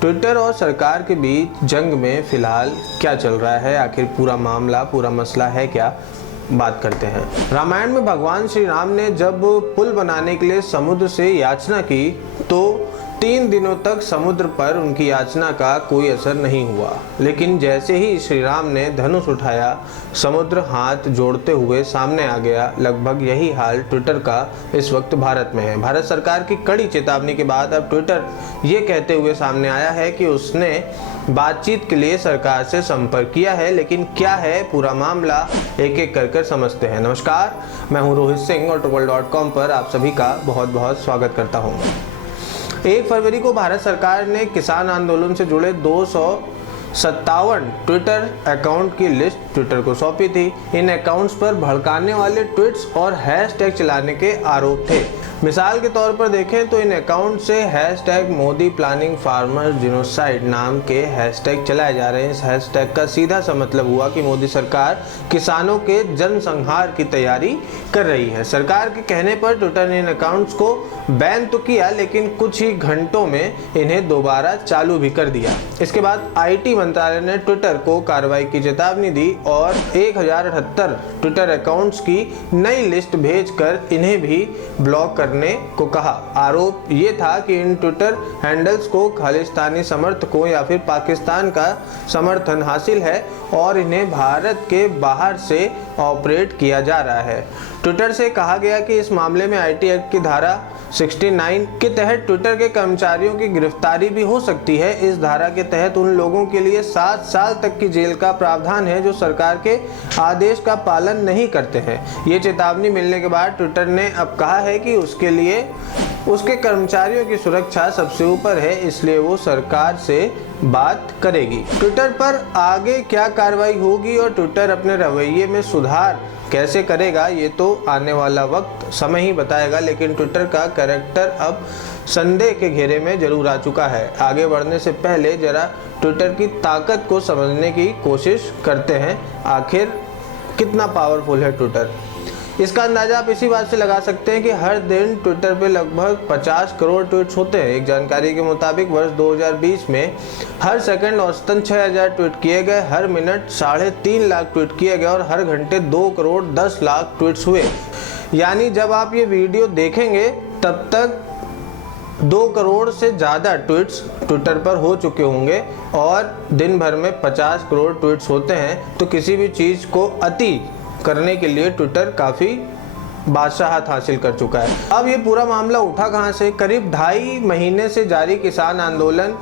Twitter और सरकार के बीच जंग में फिलहाल क्या चल रहा है, आखिर पूरा मामला, पूरा मसला है क्या, बात करते हैं। रामायण में भगवान श्री राम ने जब पुल बनाने के लिए समुद्र से याचना की तो 3 दिनों तक समुद्र पर उनकी याचना का कोई असर नहीं हुआ, लेकिन जैसे ही श्री राम ने धनुष उठाया समुद्र हाथ जोड़ते हुए सामने आ गया। लगभग यही हाल ट्विटर का इस वक्त भारत में है। भारत सरकार की कड़ी चेतावनी के बाद अब ट्विटर ये कहते हुए सामने आया है कि उसने बातचीत के लिए सरकार से संपर्क किया है, लेकिन क्या है पूरा मामला, एक एक कर समझते हैं। नमस्कार, मैं हूं रोहित सिंह और TrueWorld.com पर आप सभी का बहुत बहुत स्वागत करता हूं। 1 फरवरी को भारत सरकार ने किसान आंदोलन से जुड़े 257 ट्विटर अकाउंट की लिस्ट ट्विटर को सौंपी थी। इन अकाउंट्स पर भड़काने वाले ट्वीट्स और हैशटैग चलाने के आरोप थे। मिसाल के तौर पर देखें तो इन अकाउंट से hashtag Modi planning farmer genocide नाम के हैशटैग चलाए जा रहे हैं। इस हैशटैग का सीधा सा मतलब हुआ कि मोदी सरकार किसानों के जनसंहार की तैयारी कर रही है। सरकार के कहने पर ट्विटर ने इन अकाउंट्स को बैन तो किया, लेकिन कुछ ही घंटों में इन्हें दोबारा चालू भी कर दिया। इसके बाद IT मंत्रालय ने ट्विटर को कार्रवाई की चेतावनी दी और 1078 ट्विटर अकाउंट्स की नई लिस्ट भेजकर इन्हें भी ब्लॉक करने को कहा। आरोप ये था कि इन ट्विटर हैंडल्स को खालिस्तानी समर्थकों या फिर पाकिस्तान का समर्थन हासिल है और इन्हें भारत के बाहर से ऑपरेट किया जा रहा है। ट्विटर से कहा गया कि इस मामले में IT एक्ट की धारा 69 के तहत ट्विटर के कर्मचारियों की गिरफ्तारी भी हो सकती है। इस धारा के तहत उन लोगों के लिए 7 साल तक की जेल का प्रावधान है जो सरकार के आदेश का पालन नहीं करते हैं। ये चेतावनी मिलने के बाद ट्विटर ने अब कहा है कि उसके लिए उसके कर्मचारियों की सुरक्षा सबसे ऊपर है, इसलिए वो सरकार से बात करेगी। ट्विटर पर आगे क्या कार्रवाई होगी और ट्विटर अपने रवैये में सुधार कैसे करेगा, ये तो आने वाला वक्त समय ही बताएगा, लेकिन ट्विटर का कैरेक्टर अब संदेह के घेरे में जरूर आ चुका है। आगे बढ़ने से पहले जरा ट्विटर की ताकत को समझने की कोशिश करते हैं। आखिर कितना पावरफुल है ट्विटर, इसका अंदाजा आप इसी बात से लगा सकते हैं कि हर दिन ट्विटर पे लगभग 50 करोड़ ट्वीट्स होते हैं। एक जानकारी के मुताबिक वर्ष 2020 में हर सेकंड औसतन 6000 ट्वीट किए गए, हर मिनट 3.5 लाख ट्वीट किए गए और हर घंटे 2 करोड़ 10 लाख ट्वीट्स हुए। यानी जब आप ये वीडियो देखेंगे तब तक 2 करोड़ से ज़्यादा ट्वीट्स ट्विटर पर हो चुके होंगे और दिन भर में 50 करोड़ ट्वीट्स होते हैं, तो किसी भी चीज़ को अति करने के लिए ट्विटर काफ़ी बादशाहत हासिल कर चुका है। अब ये पूरा मामला उठा कहाँ से? करीब 2.5 महीने से जारी किसान आंदोलन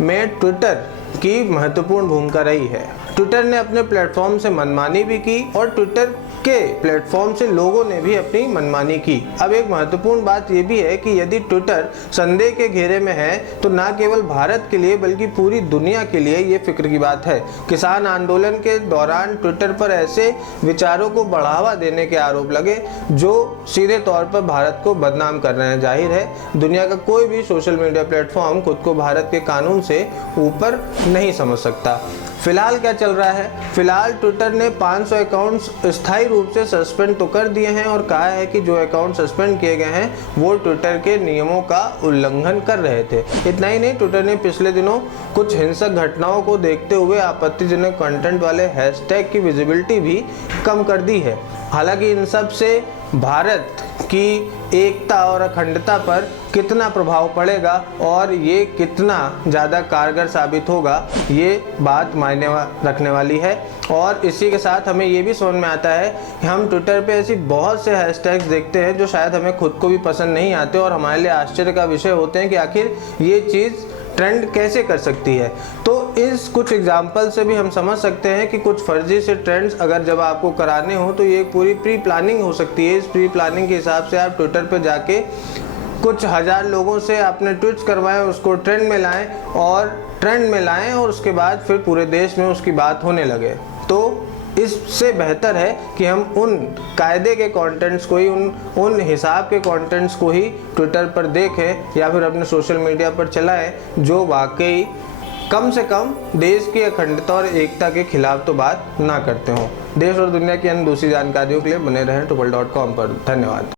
में ट्विटर की महत्वपूर्ण भूमिका रही है। ट्विटर ने अपने प्लेटफॉर्म से मनमानी भी की और ट्विटर के प्लेटफॉर्म से लोगों ने भी अपनी मनमानी की। अब एक महत्वपूर्ण बात यह भी है कि यदि ट्विटर संदेह के घेरे में है तो न केवल भारत के लिए बल्कि पूरी दुनिया के लिए ये फिक्र की बात है। किसान आंदोलन के दौरान ट्विटर पर ऐसे विचारों को बढ़ावा देने के आरोप लगे जो सीधे तौर पर भारत को बदनाम कर रहे हैं। जाहिर है दुनिया का कोई भी सोशल मीडिया प्लेटफॉर्म खुद को भारत के कानून से ऊपर नहीं समझ सकता। फिलहाल क्या चल रहा है? फिलहाल ट्विटर ने 500 अकाउंट्स स्थायी रूप से सस्पेंड तो कर दिए हैं और कहा है कि जो अकाउंट सस्पेंड किए गए हैं वो ट्विटर के नियमों का उल्लंघन कर रहे थे। इतना ही नहीं, ट्विटर ने पिछले दिनों कुछ हिंसक घटनाओं को देखते हुए आपत्तिजनक कंटेंट वाले हैशटैग की विजिबिलिटी भी कम कर दी है। हालांकि इन सब से भारत की एकता और अखंडता पर कितना प्रभाव पड़ेगा और ये कितना ज़्यादा कारगर साबित होगा, ये बात मायने रखने वाली है। और इसी के साथ हमें ये भी समझ में आता है कि हम ट्विटर पे ऐसी बहुत से हैशटैग्स देखते हैं जो शायद हमें खुद को भी पसंद नहीं आते और हमारे लिए आश्चर्य का विषय होते हैं कि आखिर ये चीज़ ट्रेंड कैसे कर सकती है। तो इस कुछ एग्जाम्पल से भी हम समझ सकते हैं कि कुछ फर्जी से ट्रेंड्स अगर जब आपको कराने हो तो ये एक पूरी प्री प्लानिंग हो सकती है। इस प्री प्लानिंग के हिसाब से आप ट्विटर पर जाके कुछ हज़ार लोगों से अपने ट्वीट्स करवाएं, उसको ट्रेंड में लाएं और उसके बाद फिर पूरे देश में उसकी बात होने लगे। तो इससे बेहतर है कि हम उन कायदे के कंटेंट्स को ही उन हिसाब के कंटेंट्स को ही ट्विटर पर देखें या फिर अपने सोशल मीडिया पर चलाएं जो वाकई कम से कम देश की अखंडता और एकता के खिलाफ तो बात ना करते हों। देश और दुनिया की अन्य दूसरी जानकारियों के लिए बने रहें TrueWorld.com पर। धन्यवाद।